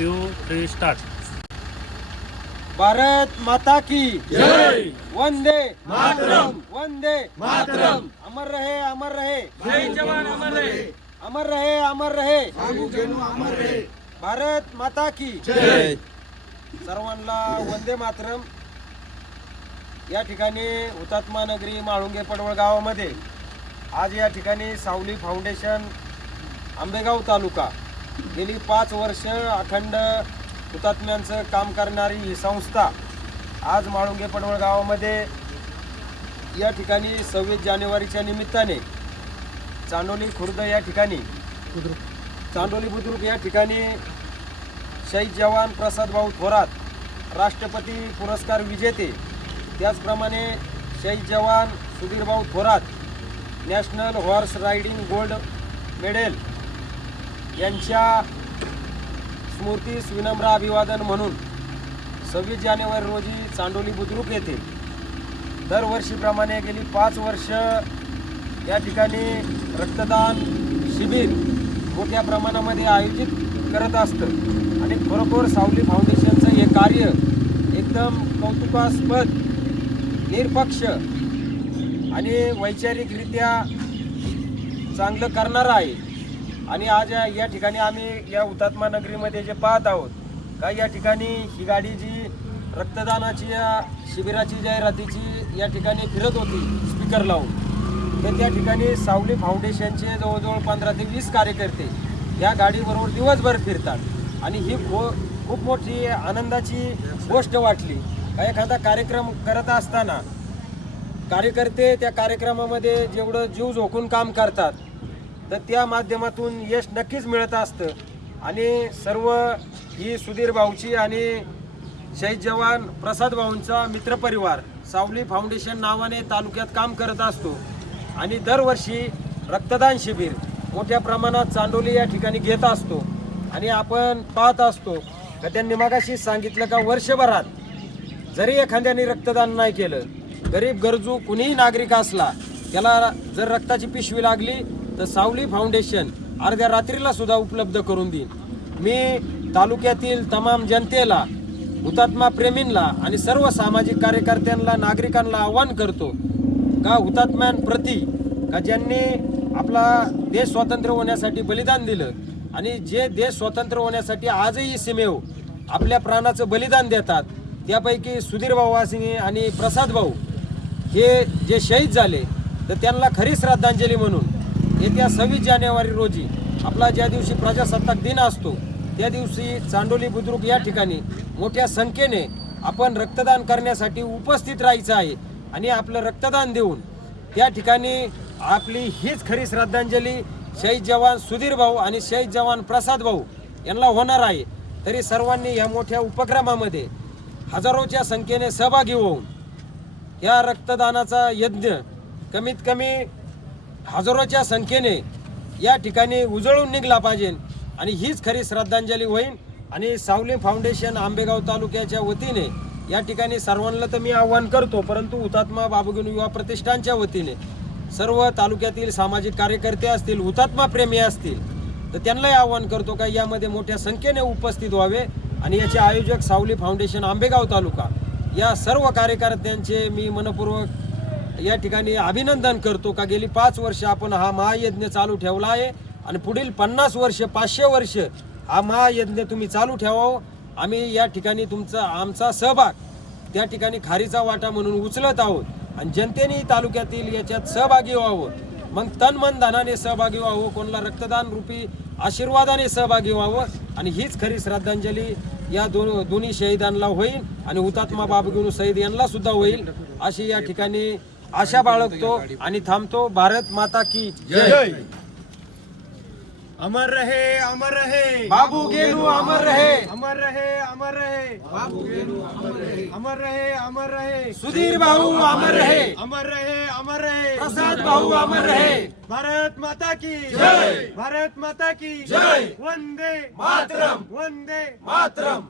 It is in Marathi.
टू थ्री स्टार्ट भारत माता की जय! वंदे मातरम! वंदे मातरम! अमर रहे अमर रहे। जय जवान अमर रहे। अमर रहे अमर रहे। अमर रहे। भारत माता की जय! सर्वांना वंदे मातरम. या ठिकाणी हुतात्मा नगरी माळुंगे पडवळ गावामध्ये आज या ठिकाणी सावली फाउंडेशन आंबेगाव तालुका गेली पाच वर्ष अखंड हुतात्म्यांचं काम करणारी ही संस्था आज माळुंगे पडवळ गावामध्ये या ठिकाणी सव्वीस जानेवारीच्या निमित्ताने चांडोली खुर्द या ठिकाणी चांडोली बुद्रुक या ठिकाणी शहीद जवान प्रसादभाऊ थोरात राष्ट्रपती पुरस्कार विजेते. त्याचप्रमाणे शहीद जवान सुधीरभाऊ Thorat national horse riding gold medal यांच्या स्मृतीस विनम्र अभिवादन म्हणून सव्वीस जानेवारी रोजी चांडोली बुद्रुक येथे दरवर्षीप्रमाणे गेली पाच वर्ष या ठिकाणी रक्तदान शिबिर मोठ्या प्रमाणामध्ये आयोजित करत असतं. आणि खरोखर सावली फाउंडेशनचं हे कार्य एकदम कौतुकास्पद निरपक्ष आणि वैचारिकरित्या चांगलं करणारं आहे. आणि आज या- या ठिकाणी आम्ही या हुतात्मा नगरीमध्ये जे पाहत आहोत का या ठिकाणी ही गाडी जी रक्तदानाची या शिबिराची जाहिरातीची या ठिकाणी फिरत होती स्पीकर लावून तर त्या ठिकाणी सावली फाउंडेशनचे जवळजवळ पंधरा ते वीस कार्यकर्ते या गाडीबरोबर दिवसभर फिरतात. आणि ही खो खूप मोठी आनंदाची गोष्ट वाटली. का एखादा कार्यक्रम करत असताना कार्यकर्ते त्या कार्यक्रमामध्ये जेवढं जीव झोकून काम करतात तर त्या माध्यमातून यश नक्कीच मिळत असतं. आणि सर्व ही सुधीर भाऊची आणि शहीद जवान प्रसाद भाऊंचा मित्रपरिवार सावली फाउंडेशन नावाने तालुक्यात काम करत असतो. आणि दरवर्षी रक्तदान शिबिर मोठ्या प्रमाणात चांडोली या ठिकाणी घेत असतो. आणि आपण पाहत असतो. का त्यांनी मागाशी सांगितलं का वर्षभरात जरी एखाद्याने रक्तदान नाही केलं गरीब गरजू कुणीही नागरिक असला त्याला जर रक्ताची पिशवी लागली तर सावली फाउंडेशन अर्ध्या रात्रीला सुद्धा उपलब्ध करून देईन. मी तालुक्यातील तमाम जनतेला हुतात्मा प्रेमींना आणि सर्व सामाजिक कार्यकर्त्यांना नागरिकांना आवाहन करतो का हुतात्म्यांप्रती का ज्यांनी आपला देश स्वतंत्र होण्यासाठी बलिदान दिलं आणि जे देश स्वतंत्र होण्यासाठी आजही सीमेव आपल्या प्राणाचं बलिदान देतात त्यापैकी सुधीर भाऊ वासिनी आणि प्रसाद भाऊ हे जे शहीद झाले तर त्यांना खरी श्रद्धांजली म्हणून येत्या सव्वीस जानेवारी रोजी आपला ज्या दिवशी प्रजासत्ताक दिन असतो त्या दिवशी चांडोली बुद्रुक या ठिकाणी मोठ्या संख्येने आपण रक्तदान करण्यासाठी उपस्थित राहायचं आहे आणि आपलं रक्तदान देऊन त्या ठिकाणी आपली हीच खरी श्रद्धांजली शहीद जवान सुधीर भाऊ आणि शहीद जवान प्रसाद भाऊ यांना होणार आहे. तरी सर्वांनी या मोठ्या उपक्रमामध्ये हजारोच्या संख्येने सहभागी होऊन या रक्तदानाचा यज्ञ कमीत कमी हजारोच्या संख्येने या ठिकाणी उजळून निघला पाहिजे. आणि हीच खरी श्रद्धांजली होईल आणि सावली फाउंडेशन आंबेगाव तालुक्याच्या वतीने या ठिकाणी सर्वांना तर मी आव्हान करतो परंतु हुतात्मा बाबुगीन युवा प्रतिष्ठानच्या वतीने सर्व तालुक्यातील सामाजिक कार्यकर्ते असतील हुतात्मा प्रेमी असतील तर त्यांनाही आव्हान करतो का यामध्ये मोठ्या संख्येने उपस्थित व्हावे. आणि याचे आयोजक सावली फाउंडेशन आंबेगाव तालुका या सर्व कार्यकर्त्यांचे मी मनपूर्वक या ठिकाणी अभिनंदन करतो का गेली पाच वर्ष आपण हा महायज्ञ चालू ठेवला आहे आणि पुढील पन्नास वर्ष पाचशे वर्ष हा महायज्ञ तुम्ही चालू ठेवावं आम्ही या ठिकाणी तुमचा आमचा सहभाग त्या ठिकाणी खारीचा वाटा म्हणून उचलत आहोत आणि जनतेने तालुक्यातील याच्यात सहभागी व्हावं. मग तन मन धनाने सहभागी व्हावं कोणाला रक्तदान रूपी आशीर्वादाने सहभागी व्हावं आणि हीच खरी श्रद्धांजली या दोन दोन्ही शहीदांना होईल आणि हुतात्मा बाबगुरू शहीद यांना सुद्धा होईल अशी या ठिकाणी आशा बाळगतो आणि थांबतो. भारत माता की जय. अमर रहे अमर रहे. बाबू गेलू अमर रहे. अमर रहे अमर रहे. बाबू गेनू अमर रहे. अमर रहे अमर रहे. सुधीर भाऊ अमर रहे. अमर रहे अमर रहे. प्रसाद भाऊ अमर रहे. भारत माता की जय! भारत माता की जय! वंदे मातरम! वंदे मातरम.